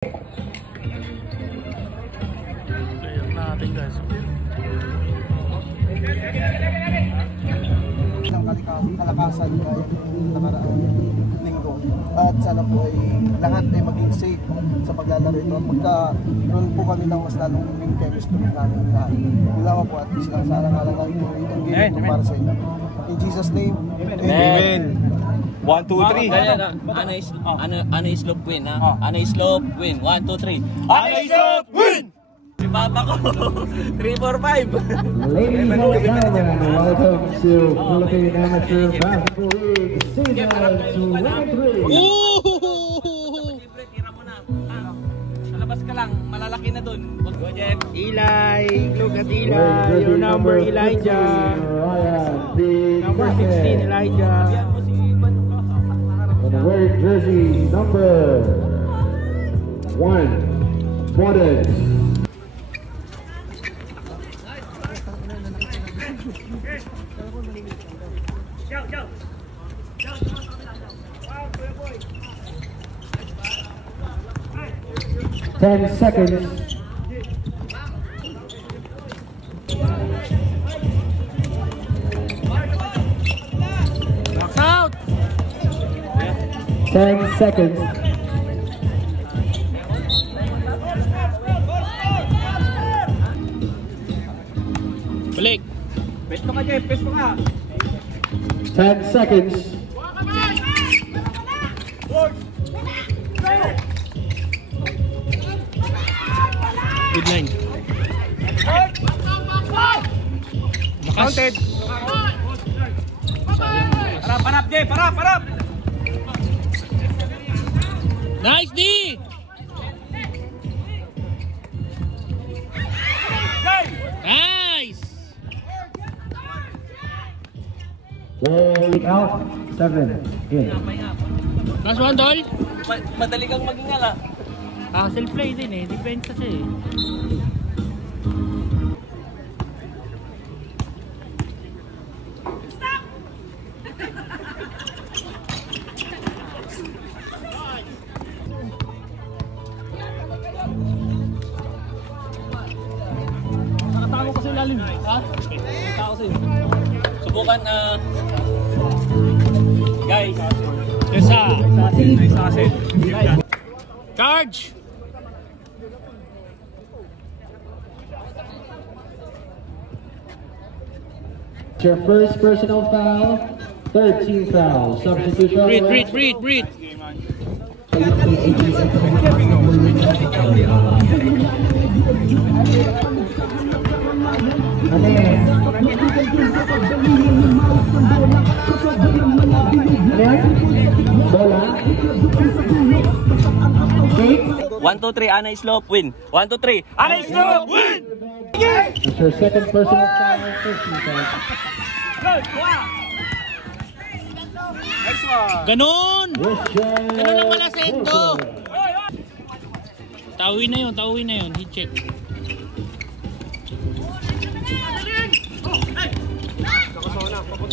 Player natin guys. Ng kalakasan nakaraang linggo. At sana po ay lahat ay maging safe sa paglalaro ito. Pagkaroon po kami ng mas lalong yung chemistry namin lahat. Ilawa po at least lang sa alang-alang lang yung game ito para sa inyo. In Jesus' name, Amen. 1, 2, 3. Ana Islop win, ha? Ana Islop win. 1, 2, 3. Ana Islop win! Si Papa ko. 3, 4, 5. Ladies and gentlemen, welcome to Philippine Amateur Basketball League Season 23. Siyempre, tira mo na. Malabas ka lang. Malalaki na dun. Go, Jeff. Eli, look at Eli. Your number, Elijah. Number 16, Elijah. And the wearing jersey number 1, Borden. 10 seconds. Box out! 10 seconds. Balik! Pesto ka, Jeff. Pesto ka. 10 seconds. Good line. Counted. Harap, Jeff. Harap. Nice D! Nice! Ball out. 7 in. Last one, Dol. Madali kang magingala. Hustle play din eh. Defense kasi eh. Nakatago kasi lalim. Ha? Nakatago kasi. Subukan, guys. Yes, sir. Nice asset. Charge! Your first personal foul. 13 fouls. Substitution. Breathe. Bola. 1, 2, 3. Ana Islop win. 1, 2, 3. Ana Islop win! It's your second personal foul. 15 fouls. Next one. Ganon! Christian. Ganon lang wala sento. Tawin na yun. Hit check.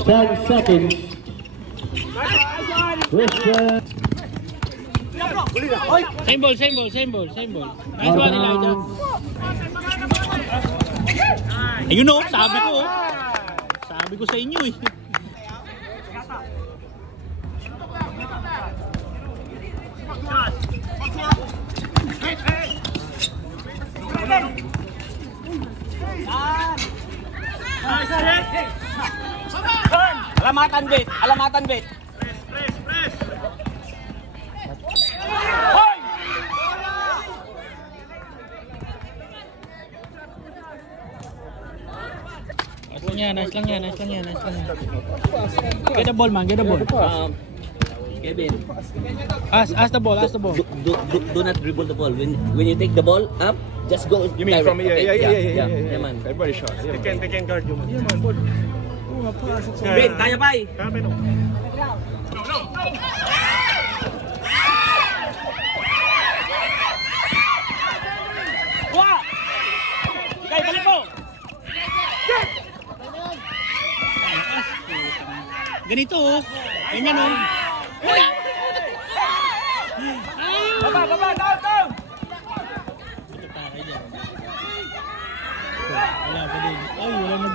10 seconds. Christian. Same ball. Nice one, Elijah. Ayun o, sabi ko sa inyo eh. Alamatan bet. Press. Nice lang yan. Get the ball, man. Kevin, Ask the ball. do not dribble the ball. When you take the ball up, just go. You mean from here? Okay? Yeah, man. Everybody shot. They can guard you, man. Yeah, man. Ben, kaya pa eh. Okay, balik mo! Ganito oh. Ganyan oh. Baba, down!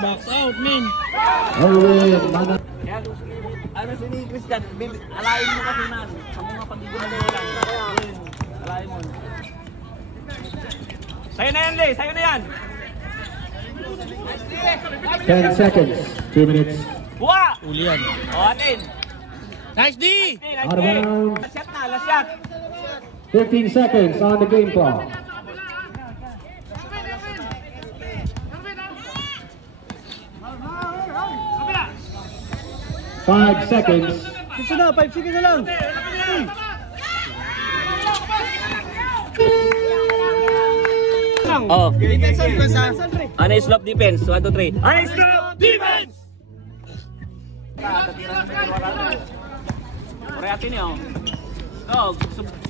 box out, man. Erwin Mana. Kaya, ano si ni Christian, alayin mo kasi na, sa mga pag-ibig lang. Alayin mo. Sa'yo na yan, Lee. Sa'yo na yan. 10 seconds. 2 minutes. Buwa! Uli yan. O, atin. Nice D! Nice Out of day. bounds. Last shot na, last shot. 15 seconds on the game clock. Five seconds. 5 seconds na lang. Oh. Ano yung slop defense? 1, 2, 3. Ano yung slop defense? Parehatin niyo. So,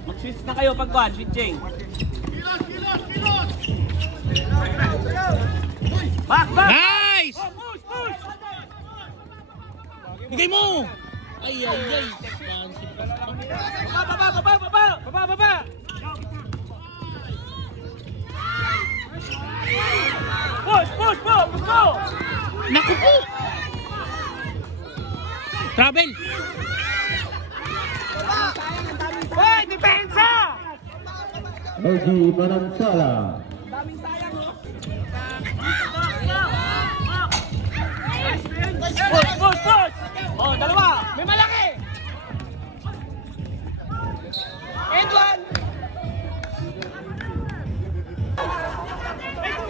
mag-switch na kayo pag one, switching. Back, back! Nice! Push, push! Bigay mo! Ay, ay, ay. Baba, baba, baba! Baba, baba! Push, push, push! Push mo! Naku po! Travel! Hoy, depensa! Reggie Manansala. Push, push, push! Oh, dalawa! May malaki! And one!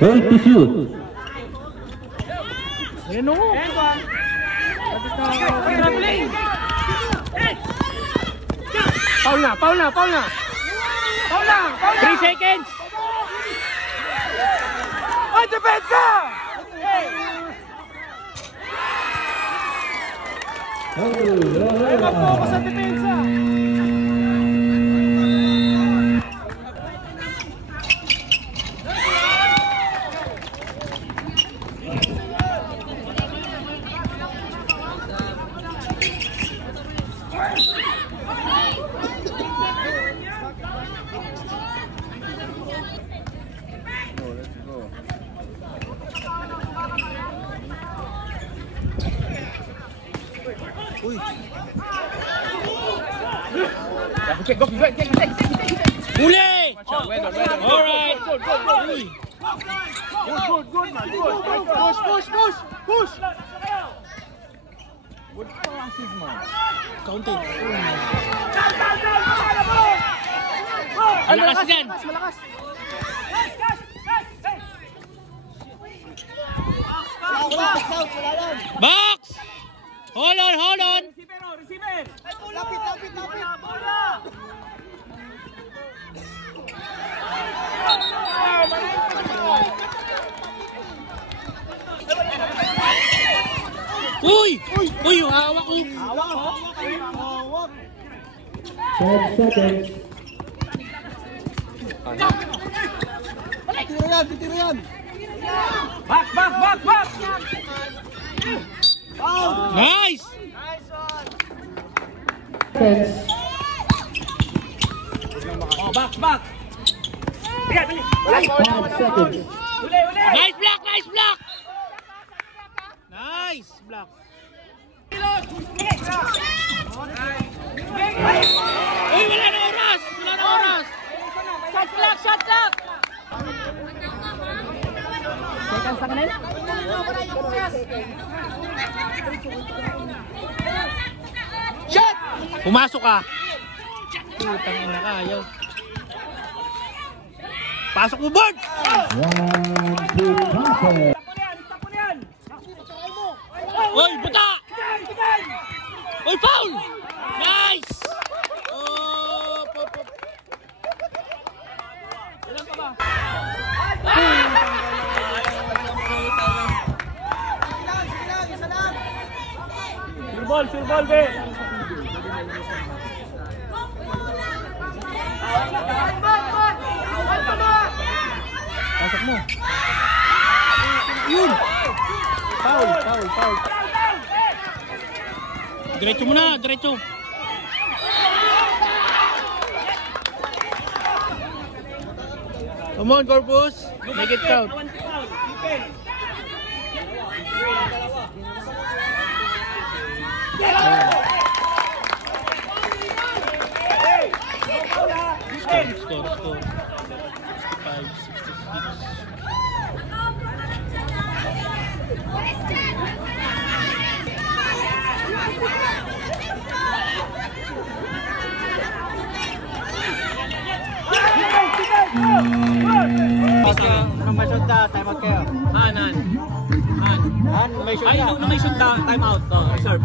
8 to shoot. Ayan o. And one! Traveling! Foul na, foul na, foul na. Foul lang! Foul lang! 3 seconds! Oh, depensa! Focus sa depensa. Uli! Alright! Uy! Good, man. Good. Push. Counting. Malakas yan! Malakas. Box! Hold on, hold on! Receiver! Lapit. Uy! Uy, yung hawak ko! 10 seconds. Titira yan. Back! Nice! Seconds. Oh, back! 5 seconds. Uli! Nice block! Nice block! Nice block! Uy, wala na oras! Shot clock! Shot! Pumasok ka! Putang ina ka, ayaw. Pasok mo, Bird! 1 to contest. Stop mo yan! Uy, buta! Uy, foul! Nice! Oh, pop. Ilan pa ba? Sure ball, be! Pasok mo. Yun! Foul. Diretso mo na, diretso. Come on, Corpus. Make it count. Score. 65, 66. Anong may shoot na? Time out kayo. Han. May shoot Ay, na. nung may shoot na, time out. Oh, reserve.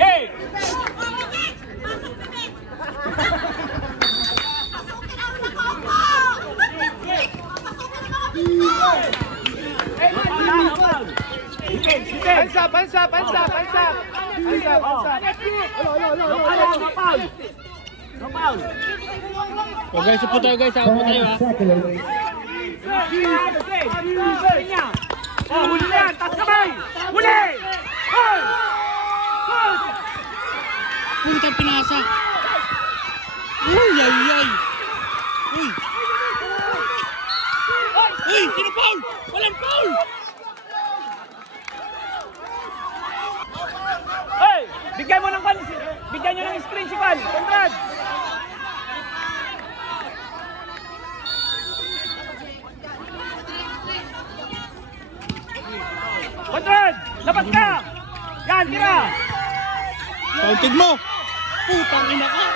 Hey! Hands up. Oh guys, upo tayo guys. Upo tayo ha. Oh, huli na yan! Taas kamay! Huli! Hold! Putang pinasa. Uy, ay. Uy, sino foul? Walang foul! Hey! Bigyan nyo ng screen si Juan! Conrad! Conrad! Labas ka! Yan, tira! Counted mo! Putang ina ka!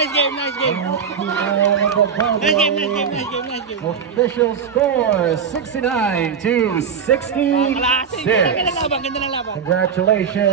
Nice game. Official score 69 to 66. Ganda ng laban. Congratulations.